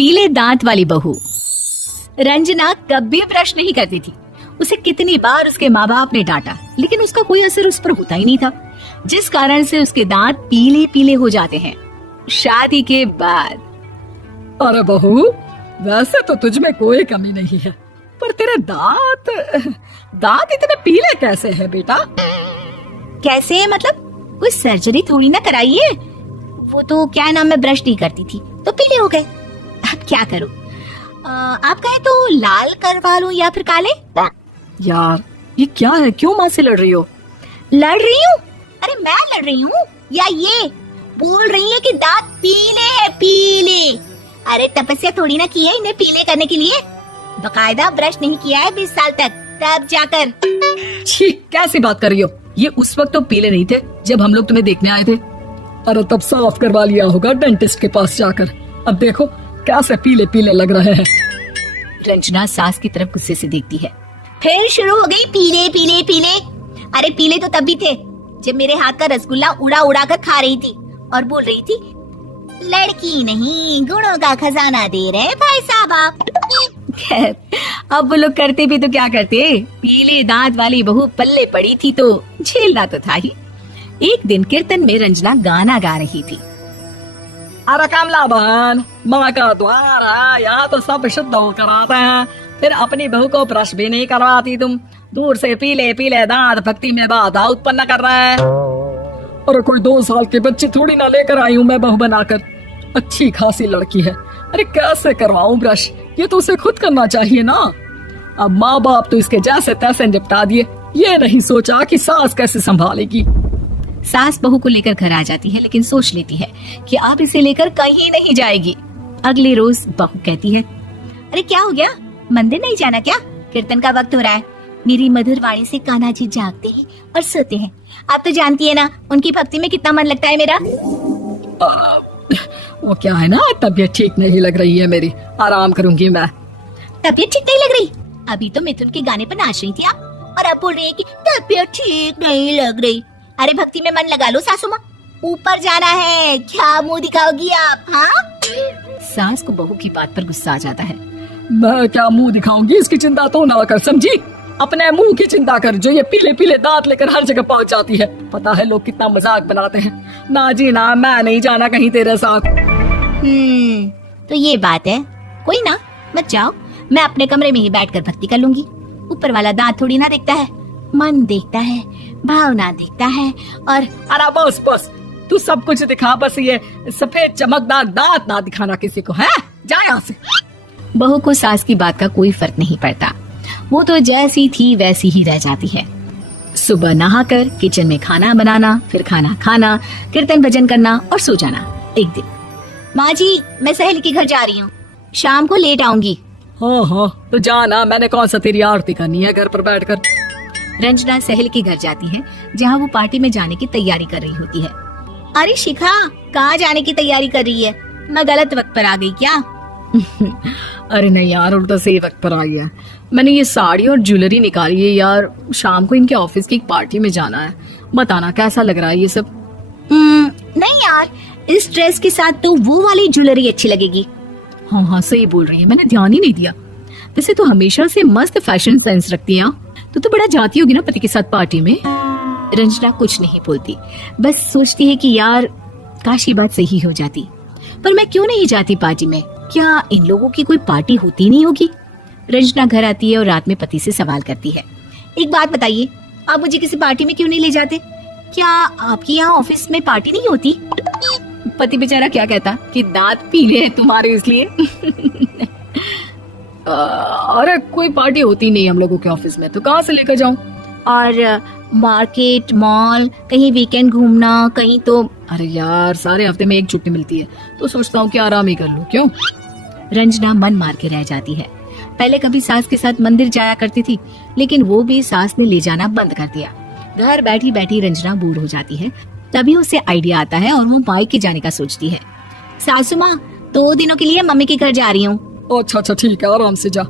पीले दांत वाली बहू। रंजना कभी ब्रश नहीं करती थी। उसे कितनी बार उसके माँ बाप ने डांटा, लेकिन उसका कोई असर उस पर होता ही नहीं था, जिस कारण से उसके दांत पीले पीले हो जाते हैं। शादी के बाद। अरे बहू, वैसे तो तुझ में कोई कमी नहीं है, पर तेरे दांत इतने पीले कैसे हैं बेटा? कैसे मतलब? कोई सर्जरी थोड़ी ना कराई है। वो तो क्या नाम, मैं ब्रश नहीं करती थी तो पीले हो गए। अब क्या करूं? आप कहे तो लाल करवा लूं या फिर काले? यार ये क्या है, क्यों माँ से लड़ रही हो? लड़ रही हूँ? अरे मैं लड़ रही हूँ या ये बोल रही है कि दांत पीले हैं, पीले। अरे तपस्या थोड़ी ना की है इन्हें पीले करने के लिए। बकायदा ब्रश नहीं किया है 20 साल तक, तब जाकर। छी, कैसी बात कर रही हो? ये उस वक्त तो पीले नहीं थे जब हम लोग तुम्हें देखने आए थे। अरे तब साफ करवा लिया होगा डेंटिस्ट के पास जाकर। अब देखो कैसे पीले पीले लग रहे हैं। रंजना सास की तरफ गुस्से से देखती है। फिर शुरू हो गई पीले पीले पीले। अरे पीले तो तब भी थे जब मेरे हाथ का रसगुल्ला उड़ा उड़ा कर खा रही थी और बोल रही थी, लड़की नहीं गुणों का खजाना दे रहे भाई साहब आप। खैर, अब वो लोग करते भी तो क्या करते, पीले दांत वाली बहू पल्ले पड़ी थी तो झेलना तो था ही। एक दिन कीर्तन में रंजना गाना गा रही थी। अरे कमला बहन, माँ का द्वार है, यहाँ तो सब शुद्ध होकर आते हैं, फिर अपनी बहू को ब्रश भी नहीं करवाती तुम। दूर से पीले पीले दांत भक्ति में बाधा उत्पन्न कर रहा है। अरे कोई 2 साल के बच्चे थोड़ी ना लेकर आई हूँ मैं बहू बनाकर। अच्छी खासी लड़की है, अरे कैसे करवाऊं ब्रश? ये तो उसे खुद करना चाहिए ना। अब माँ बाप तो इसके जैसे तैसे निपटा दिए, ये नहीं सोचा कि सास कैसे संभालेगी। सास बहू को लेकर घर आ जाती है, लेकिन सोच लेती है कि अब इसे लेकर कहीं नहीं जाएगी। अगले रोज बहू कहती है, अरे क्या हो गया, मंदिर नहीं जाना क्या? कीर्तन का वक्त हो रहा है। मेरी मधुर वाणी से कान्हा जी जागते हैं और सोते हैं। आप तो जानती है ना उनकी भक्ति में कितना मन लगता है मेरा। वो क्या है ना, तबीयत ठीक नहीं लग रही है मेरी, आराम करूंगी मैं। तबीयत ठीक नहीं लग रही? अभी तो मिथुन के गाने पर नाच रही थी आप, और अब बोल रही है कि तबीयत ठीक नहीं लग रही। अरे भक्ति में मन लगा लो सासू माँ, ऊपर जाना है, क्या मुंह दिखाओगी आप? हाँ? सास को बहू की बात पर गुस्सा आ जाता है। मैं क्या मुंह दिखाऊंगी, इसकी चिंता तो ना कर, समझी? अपने मुंह की चिंता कर, जो ये पीले पीले दांत लेकर हर जगह पहुंच जाती है। पता है लोग कितना मजाक बनाते हैं। ना जी ना, मैं नहीं जाना कहीं तेरे साथ। तो ये बात है, कोई ना, मत जाओ, मैं अपने कमरे में ही बैठकर भक्ति कर लूंगी। ऊपर वाला दांत थोड़ी ना देखता है, मन देखता है, भावना देखता है। और अरे बस बस, तू सब कुछ दिखा, बस ये सफेद चमकदार दांत ना दिखाना किसी को, है? जा यहाँ से। बहू को सास की बात का कोई फर्क नहीं पड़ता, वो तो जैसी थी वैसी ही रह जाती है। सुबह नहाकर किचन में खाना बनाना, फिर खाना खाना, कीर्तन भजन करना और सो जाना। एक दिन, माँ जी मैं सहेली के घर जा रही हूँ, शाम को लेट आऊंगी। हाँ, तो जाना, मैंने कौन सा तेरी आरती करनी है घर पर बैठकर। रंजना सहेली के घर जाती है, जहाँ वो पार्टी में जाने की तैयारी कर रही होती है। अरे शिखा, कहाँ जाने की तैयारी कर रही है? मैं गलत वक्त पर आ गई क्या? अरे नहीं यार, उल्टा सही वक्त पर आई है। मैंने ये साड़ी और ज्वेलरी निकाली है यार, शाम को इनके ऑफिस की एक पार्टी में जाना है। बताना कैसा लग रहा है ये सब? नहीं यार, इस ड्रेस के साथ तो वो वाली ज्वेलरी अच्छी लगेगी। हाँ सही बोल रही है, मैंने ध्यान ही नहीं दिया। वैसे तो हमेशा से मस्त फैशन सेंस रखती है। तो बड़ा जाती होगी ना पति के साथ पार्टी में। रंजना कुछ नहीं बोलती, बस सोचती है कि यार काश ये बात सही हो जाती, पर मैं क्यों नहीं जाती पार्टी में? क्या इन लोगों की कोई पार्टी होती नहीं होगी? रंजना घर आती है और रात में पति से सवाल करती है, एक बात बताइए, आप मुझे किसी पार्टी में क्यों नहीं ले जाते? क्या आपकी यहाँ ऑफिस में पार्टी नहीं होती? पति बेचारा क्या कहता कि दांत पीले हैं तुम्हारे इसलिए। अरे कोई पार्टी होती नहीं हम लोगों के ऑफिस में, तो कहाँ से लेकर जाऊं? और मार्केट, मॉल, कहीं वीकेंड घूमना, कहीं तो। अरे यार, सारे हफ्ते में एक छुट्टी मिलती है, तो सोचता हूँ कि आराम ही कर लूं। क्यों? रंजना मन मार के रह जाती है। पहले कभी सास के साथ मंदिर जाया करती थी, लेकिन वो भी सास ने ले जाना बंद कर दिया। घर बैठी बैठी रंजना बोर हो जाती है। तभी उसे आइडिया आता है और वो मायके जाने का सोचती है। सासू माँ, 2 दिनों के लिए मम्मी के घर जा रही हूँ। अच्छा ठीक है, आराम से जा।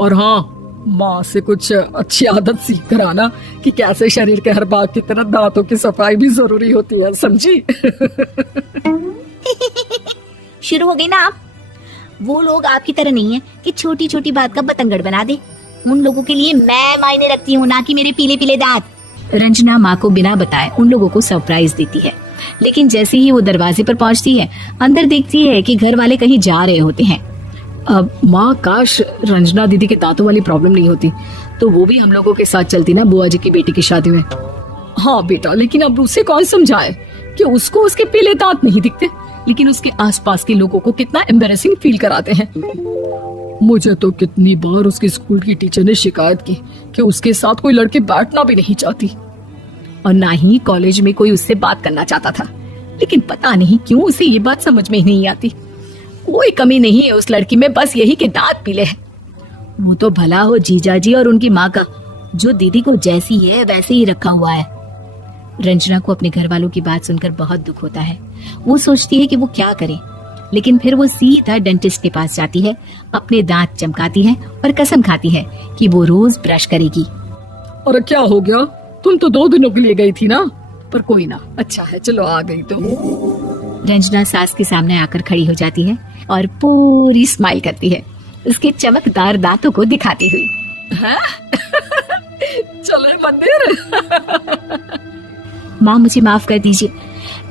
और हाँ, माँ से कुछ अच्छी आदत सीख कर आना कि कैसे शरीर के हर भाग की तरह दांतों की सफाई भी जरूरी होती है, समझी? शुरू हो गई ना आप? वो लोग आपकी तरह नहीं है कि छोटी छोटी बात का बतंगड़ बना दे। उन लोगों के लिए मैं मायने रखती हूँ, ना कि मेरे पीले पीले दांत। रंजना माँ को बिना बताए उन लोगों को सरप्राइज देती है, लेकिन जैसे ही वो दरवाजे पर पहुंचती है, अंदर देखती है कि घर वाले कहीं जा रहे होते हैं। अब माँ, काश रंजना दीदी के दांतों वाली प्रॉब्लम नहीं होती तो वो भी हम लोगों के साथ चलती ना बुआ जी की बेटी की शादी में। हाँ बेटा, लेकिन अब उसे कौन समझाए कि उसको उसके पीले दांत नहीं दिखते, लेकिन उसके आसपास के लोगों को कितना एम्बैरेसिंग फील कराते हैं। मुझे तो कितनी बार उसके स्कूल की टीचर ने शिकायत की कि उसके साथ कोई लड़की बैठना भी नहीं चाहती, और ना ही कॉलेज में कोई उससे बात करना चाहता था। लेकिन पता नहीं क्यों उसे ये बात समझ में ही नहीं आती। कोई कमी नहीं है उस लड़की में, बस यही कि दांत पीले हैं। वो तो भला हो जीजा जी और उनकी माँ का, जो दीदी को जैसी है वैसे ही रखा हुआ है। रंजना को अपने घर वालों की बात सुनकर बहुत दुख होता है। वो सोचती है कि वो क्या करे, लेकिन फिर वो सीधा डेंटिस्ट के पास जाती है, अपने दांत चमकाती है और कसम खाती है कि वो रोज ब्रश करेगी। अरे क्या हो गया, तुम तो 2 दिनों के लिए गई थी ना, पर कोई ना, अच्छा है चलो आ गई तो। रंजना सास के सामने आकर खड़ी हो जाती है और पूरी स्माइल करती है, उसके चमकदार दांतों को दिखाती हुई। चले मंदिर। माँ मुझे माफ कर दीजिए,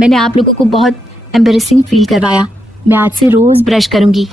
मैंने आप लोगों को बहुत एम्बैरेसिंग फील करवाया। मैं आज से रोज ब्रश करूंगी।